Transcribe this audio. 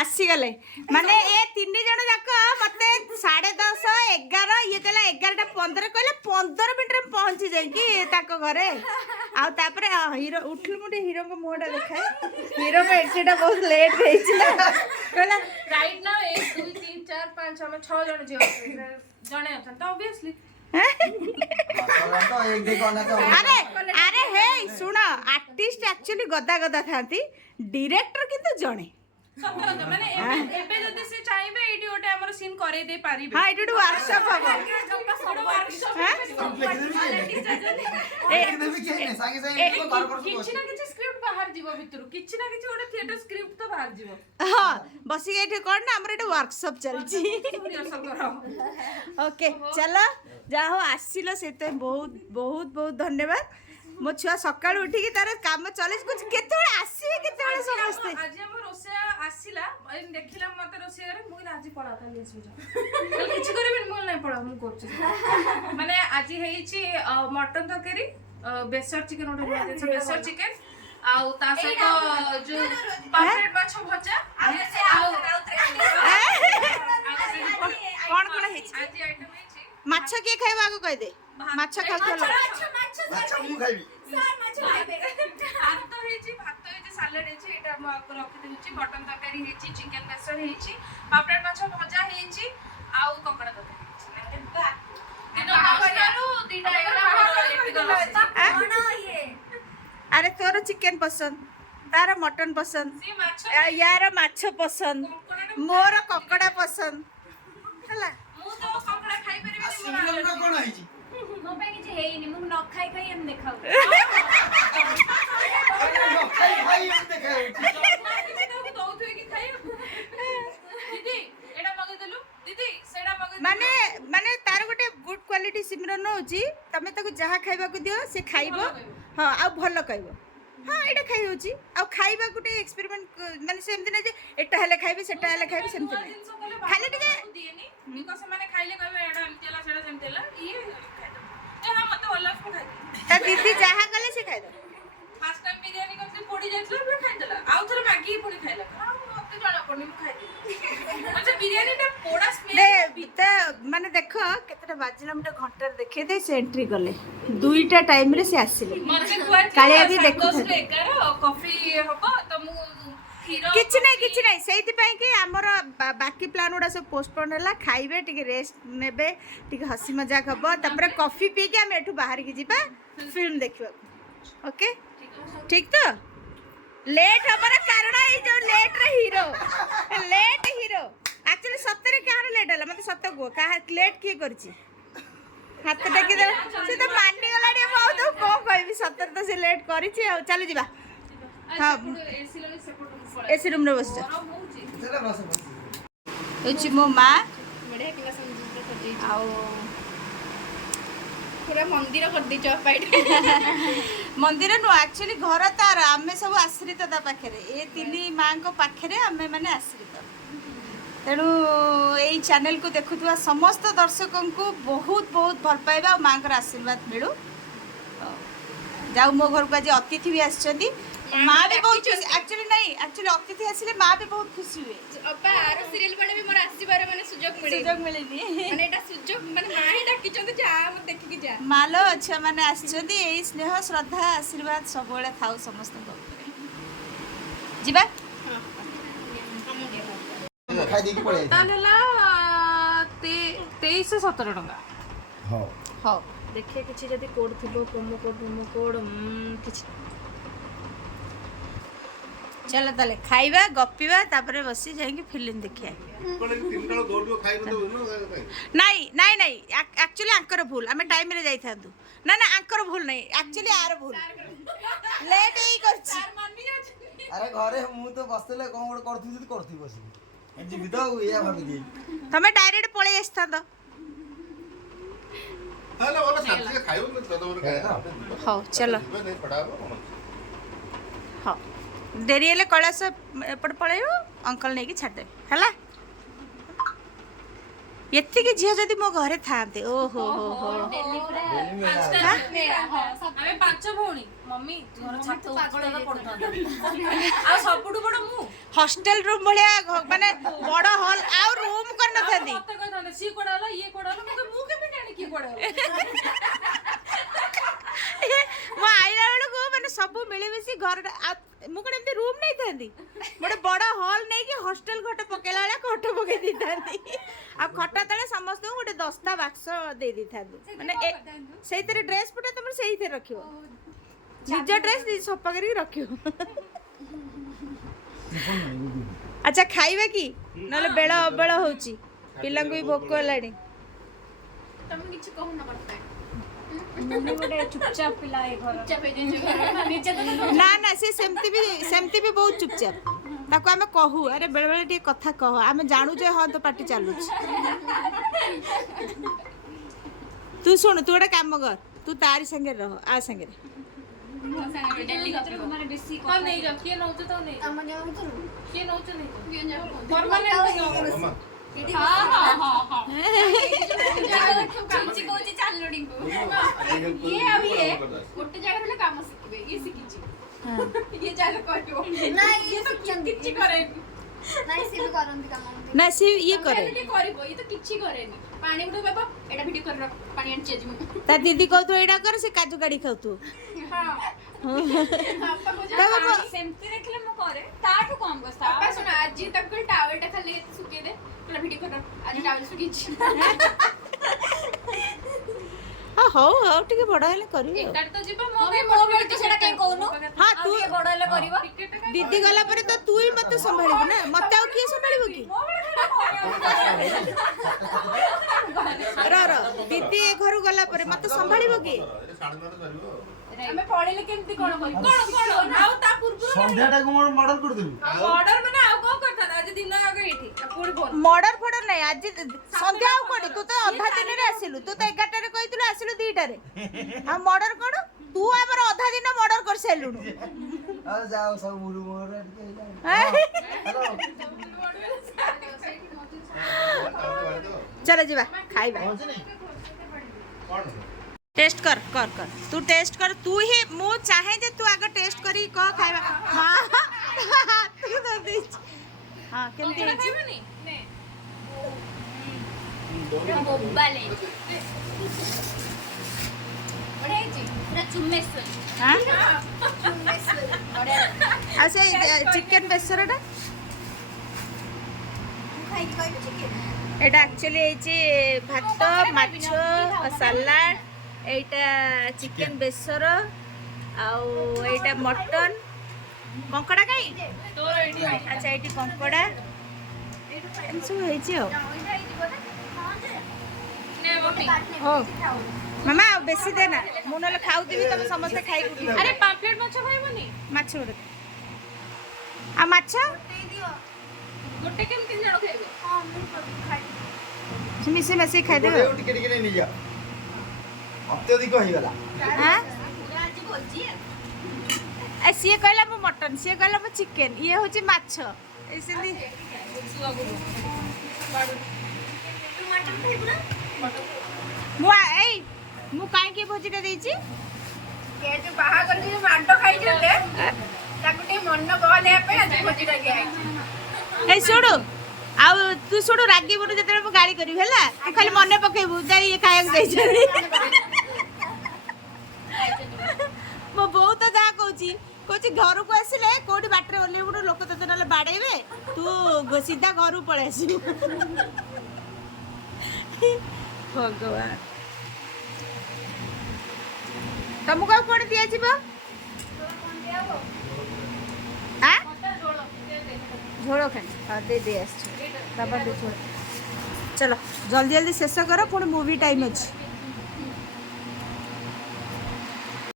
आसीगले माने ए 3 जण जाक मते 10:30 11 ये कहला 11:15 कहले 15 मिनिट रे पहुंची जाई कि ताको घरे आ तापरे हीरो उठल मुटे हीरो को मोडा देखाए हीरो को एक्सीडेंट बहुत लेट होईछि ना कहला राइट नाउ 1 2 3 4 5 हम 6 जण जे जणे अछन तो ऑब्वियसली अरे अरे हे सुन आर्टिस्ट एक्चुअली गदा गदा थांती डायरेक्टर किंतु जणे सत माने एबे जदी से चाहेबे एडी ओटे हमर सीन करे दे पारिबे हां एडी वर्कशॉप हबो किछि ना किछि स्क्रिप्ट बाहर जीवो भितरु किछि ना किछि ओटे थिएटर स्क्रिप्ट तो बाहर जीवो हां बसी एठी कोन ना हमर एडी वर्कशॉप चलछि ओके चलो जा हो आसिलो सेते बहुत बहुत बहुत धन्यवाद मो छुआ सकाळ उठी की तार काम चले कुछ केते आसीबे केते समझते आज हम रोसे आसीला देखिला मते रोसे रे मु आज पळा ता लेस बुझा किछि करबे मु नै पळा मु करछ माने आज हेइछि मटन तरकारी बेसर चिकन ओटे होते बेसर चिकन आउ ता सहित जो पापलेट माछ भजा आउ कोन कोन हेछि आज आइटम हेछि माछ के खाइबा को कह दे माछ खाउथलो माछ मु खाइबी सर माछ खाइबे भात हेछि सालाड हेछि एटा म आपको रखि देछि मटन तरकारी हेछि चिकन बेसर हेछि पापलेट माछ भजा हेछि आउ ककड़ा तरकारी हेछि दिनो आस्तारो दीटा एटा कोन ये अरे तोर चिकन पसंद तार मटन पसंद सी माछ यार माछ पसंद मोर ककड़ा पसंद हला मु तो ककड़ा खाइ परिबे सिंगल कोन आइछि मो पे किछ हेइनी मु न खाइ खाइ हम देखाउ खाइ हम देखाउ दौथुए कि खाइ दीदी एटा मगे देलु दीदी सेडा मगे माने माने तार गोटे गुड क्वालिटी सिमरन होची तमे ताको जहा खाइबा को दियो से खाइबो हां आ भलो कहबो हां एटा खाइ होची आ खाइबा गुटे एक्सपेरिमेंट माने सेमति नै जे एटा हेले खाइबे सेटा हेले खाइबे सेमति नै खाली टिके दिएनी बिकॉज़ माने खाइले कहबे एटा एमतिला सेडा सेमतिला ये खाइ दो ए हां मते वाला को खाइ ता दीदी जहा गले से खाइ दो फर्स्ट टाइम बिरयानी करते पड़ी जाइतला फिर खाइ देला आउ थरे मैगी पड़ी खाइला मते जाना पड़नी मु खाइ दे अच्छा बिरयानी टा पोड़ा स्मेल दे त माने देखो केतटा बाजिला मटे घंटा देखे दे से एंट्री करले दुईटा टाइम रे से आसिले मते कुआ कालिया भी देखु 11 कॉफी हबो त मु खीरो किछि नै सेति पई कि हमर बाकी प्लान उडा सब पोस्टपोन होला खाइबे टिके रेस्ट नेबे टिके हसी मजाक हबो तपर कॉफी पी के हम एठु बाहर की जिबा फिल्म देखिबा ओके ठीक तो लेट हमर कारण ए जो लेट रे हीरो एक्चुअली सत्तरे कहार लेट होला मते सत्त गो का लेट की करछि हाथ टेकी दे से तो माननी गला रे बहुत को कहबी सत्तर तो से लेट करछि आ चल जिबा हां एसी लगे सपोर्ट पड़ा एसी रूम रे बस गरम होउची चला बस होछि मो मां बढिया क्लास समझ सजी आउ पूरा मंदिर कर दी चपाइट मंदिर नु एक्चुअली घर तार आमे सब आश्रित ता पाखरे ए तिनी मां को पाखरे आमे माने आश्रित तेणु यही चैनल को देखुवा समस्त दर्शकों को बहुत बहुत भल पाइबा और माँ का आशीर्वाद मिलू जाऊ मो घर को आज अतिथि भी आछंती माँ भी बहुत एक्चुअली नहीं एक्चुअली अतिथि आसिले माँ भी बहुत खुशी हुए अब्बा आरो सीरियल बडे भी मोर आसीबारे माने सुजोग मिलेनी माने एटा सुजोग माने मां ही डाकी चंद जा हम देखि की जा मालो अच्छा माने आछंती एही स्नेह श्रद्धा आशीर्वाद सब बेले थाउ समस्त को जिबा खाइ देकी पळे तालेला 2317 टका हां हो देखिए किछि जदी कोड थिबो प्रोमो कोड किछि चलो ताले खाइबा गप्पीबा तापरे बसी जाइके फिल्म देखिया नहीं एक्चुअली आंकर भूल हमें टाइम रे जाई थांदु ना ना आंकर भूल नहीं एक्चुअली आर भूल लेट ही करछि अरे घरे मु तो बसले कोन गोड करथि जदी करथि बसी जीवी तो या भाबी दी तमे डायरेक्ट पळे आस्ता तो हेलो वाला सब्जी खाइयो न तो बोल हो चलो नहीं पड़ाबो हो देरी हेले कळास एपट पळेयो अंकल नै की छाड़ दे हला एत्ती की झियो जदी मो घरे थांते ओ हो डेली पूरा हमें 5 भौणी ମମି ଘର ଛାତ ପାଗଳ ପଡୁଥାନ୍ତା ଆଉ ସବୁଠୁ ବଡ ମୁଁ ହଷ୍ଟେଲ ରୁମ୍ ଭଳିଆ ମାନେ ବଡ ହଲ୍ ଆଉ ରୁମ୍ କରିନଥାନ୍ତି। ମତେ କହିଥାନ୍ତେ ସିଏ କୁଆଡେ ହେଲା ଇଏ କୁଆଡେ ହେଲା ମୁଁ କେମିତି ଜାଣି କିଏ କୁଆଡେ ହେଲା ମୁଁ ଆଇଲା ବେଳକୁ ମାନେ ସବୁ ମିଳିମିଶି ଘରଟା ମୁଁ କଣ ଏମିତି ରୁମ୍ ନେଇଥାନ୍ତି ଗୋଟେ ବଡ ହଲ୍ ନେଇକି ହଷ୍ଟେଲ ଖଟ ପକେଇଲା ବେଳେ ଖଟ ପକେଇ ଦେଇଥାନ୍ତି ଆଉ ଖଟ ତଳେ ସମସ୍ତଙ୍କୁ ଗୋଟେ 10ଟା ବାକ୍ସ ଦେଇ ଦେଇଥାନ୍ତି ମାନେ ସେଇଥିରେ ଡ୍ରେସ୍ ପଟା ତମର ସେଇଥିରେ ରଖିବ ନିଜ ଡ୍ରେସ୍ ସଫା କରିକି ରଖିବ। ଆଚ୍ଛା ଖାଇବା କି ନହେଲେ ବେଳ ଅବେଳ ହଉଛି ପିଲାଙ୍କୁ ବି ଭୋକ ହେଲାଣି। ତମେ କିଛି କହୁନ କଥା ମୁଁ ଗୋଟେ ଚୁପଚାପ ପିଲା ଏ ଘର ଚୁପଚାପ ନିଜେ ତ ନା ନା ସେ ସେମିତି ବି ବହୁତ ଚୁପଚାପ ତାକୁ ଆମେ କହୁ ଆରେ ବେଳେ ବେଳେ ଟିକେ କଥା କହ ଆମେ ଜାଣୁ ଯେ ହଁ ତ ପାଟି ଚାଲୁଛି। ତୁ ଶୁଣୁ ତୁ ଗୋଟେ କାମ କର ତୁ ତାରି ସାଙ୍ଗରେ ରହ ଆ ସାଙ୍ଗରେ ମାନେ ବେଶୀ ହଁ ନେଇଯାଅ କିଏ ନଉଛ ତ ନେଇ ଆମ ଯାଉ ଭିତରୁ କିଏ ନଉଛ ନେଇ କିଏ ଯାଉ ମାମା ଚିଞ୍ଚି କହୁଛି ଚାଲୁଡିଙ୍କୁ ଇଏ ଆଉ ଇଏ ଗୋଟେ ଜାଗାରେ ହେଲେ କାମ ଶିଖିବେ ଇଏ ଶିଖିଛି ଇଏ ଚାଲ କହିବ ନା ଇଏ ତ କିଛି କରେନି ନାଇଁ ସିଏ ବି କରନ୍ତି କାମ ନା ସେ ଇଏ କରେ କରିବ ଇଏ ତ କିଛି କରେନି ପାଣି ଗୋଟେ ବାବା ଏଟା ଭିଡିଓ କରି ରଖ ପାଣି ଆଣିଛି ଆଜି ମୁଁ ତା ଦିଦି କହୁଥିବ ଏଇଟା କର ସେ କାଜୁ କାଢି ଖାଉଥିବ। ସେମିତି ଦେଖିଲେ ମୁଁ କରେ ତାଠୁ କମ କଷ୍ଟ ବାପା ଶୁଣ ଆଜି ତାକୁ ଟାୱେଲଟା ଖାଲି ଶୁକେଇ ଦେ କହିଲା ଭିଡିଓ କରି ରଖ ଆଜି ଟାୱେଲ ଶୁକେଇଛି। ହଉ ହଉ ଟିକେ ବଡ ହେଲେ କରିବି ଆଉ। ଏକାଠି ତ ଯିବ ମୋ ବେଳେ ତ ସେଟା କାଇଁ କହୁନୁ ହଁ ତୁ ବଡ ହେଲେ କରିବ ଦିଦି ଗଲା ପରେ ତ ତୁ ହିଁ ମତେ ସମ୍ଭାଳିବୁ ନା ମତେ ଆଉ କିଏ ସମ୍ଭାଳିବ କି ର ଦିଦି ଏ ଘରୁ ଗଲା ପରେ ମତେ ସମ୍ଭାଳିବ କି ଆମେ ପଳେଇଲେ କେମିତି କଣ କରିବୁ କଣ ଆଉ ତା ପୂର୍ବରୁ ସନ୍ଧ୍ୟାଟାକୁ ମୋର ମର୍ଡର କରିଦେଲୁ ଅର୍ଡର ମାନେ ଆଉ କଣ କରିଥାନ୍ତା ଆଜି ଦିନ ଆଗ ଏଇଠି ପୁଣି ଫୋନ ମର୍ଡର ଫର୍ଡର ନାହିଁ ଆଜି ସନ୍ଧ୍ୟା ଆଉ କୋଉଠି ତୁ ତ ଅଧା ଦିନରେ ଆସିଲୁ ତୁ ତ 11ଟାରେ କହିଥିଲୁ ଆସିଲୁ 2ଟାରେ ଆଉ ମର୍ଡର କଣ ତୁ ଆମର ଅଧା ଦିନ ମର୍ଡର କରିସାରିଲୁଣୁ। ଆଉ ଯାଅ ସବୁ ମୁରୁ ମୋର ଟିକେ चलो जीवा खाइबा टेस्ट कर कर कर तू टेस्ट कर तू ही मु चाहे जे तू आगे टेस्ट करी कह खाइबा हां तू तो दे हां केमती है ଖାଇବନି बोबाले बड़े जी पूरा चुम्मेश्वरी हां चुम्मेश्वरी बड़े आ से चिकन बेसरटा खाई खाई चिकन এটা एक्चुअली এইছে ভাত মাছ সালাড এইটা চিকেন বেসর আউ এইটা মটন কঙ্কড়া কাই ତୋର ଏଇଠି আচ্ছা এইটি কঙ্কড়া এমন সব হয়েছে ও নে ମମି ও মামা ଆଉ ବେଶୀ ଦେ ନା ମୁଁ ନହେଲେ ଖାଉଥିବି ତମେ ସମସ୍ତେ ଖାଇକି ଉଠିବ ଆରେ ପାମ୍ପଲେଟ ମାଛ ଖାଇବନି ମାଛ ଗୋଟେ ଆଉ ମାଛ ଗୋଟେ କେମିତି ଜଣ ଖାଇବେ ମିଶି ମିଶି ଖାଇଦେବେ ଟିକେ ଟିକେ ନେଇଯା ଅତ୍ୟଧିକ ହେଇଗଲା हाँ ସିଏ କହିଲା ମୁଁ ମଟନ ସିଏ କହିଲା ମୁଁ ଚିକେନ ଇଏ ହଉଛି ମାଛ ଏଇସଲି ମୁଁ ଏଇ ମୁଁ କାହିଁକି ଭୋଜିଟା ଦେଇଛି ये जो बाहागर जो मांडो खाई जते ताको टे मन गहल हे पे आज भोजिटा गया ଏଇ ଶୁଣୁ ଆଉ ତୁ ଶୁଣୁ ରାଗିବୁନି ଯେତେବେଳେ ମୁଁ ଗାଳି କରିବି ହେଲା ତୁ ଖାଲି ମନେ ପକେଇବୁ ଯାଇ ଇଏ ଖାଇବାକୁ ଦେଇଛନ୍ତି ମୋ ବୋଉ ତ ଯାହା କହୁଛି ଘରକୁ ଆସିଲେ କୋଉଠି ବାଟରେ ଓହ୍ଲେଇବୁନୁ ଲୋକ ତତେ ନହେଲେ ବାଡେଇବେ ତୁ ସିଧା ଘରକୁ ପଳେଇ ଆସିବୁ ଭଗବାନ ତମକୁ ଆଉ କଣ ଦିଆଯିବ झोड़ो खानी हाँ दे बाबा दे झोड़ चलो जल्दी जल्दी शेष कर पुणी मूवी टाइम अच्छी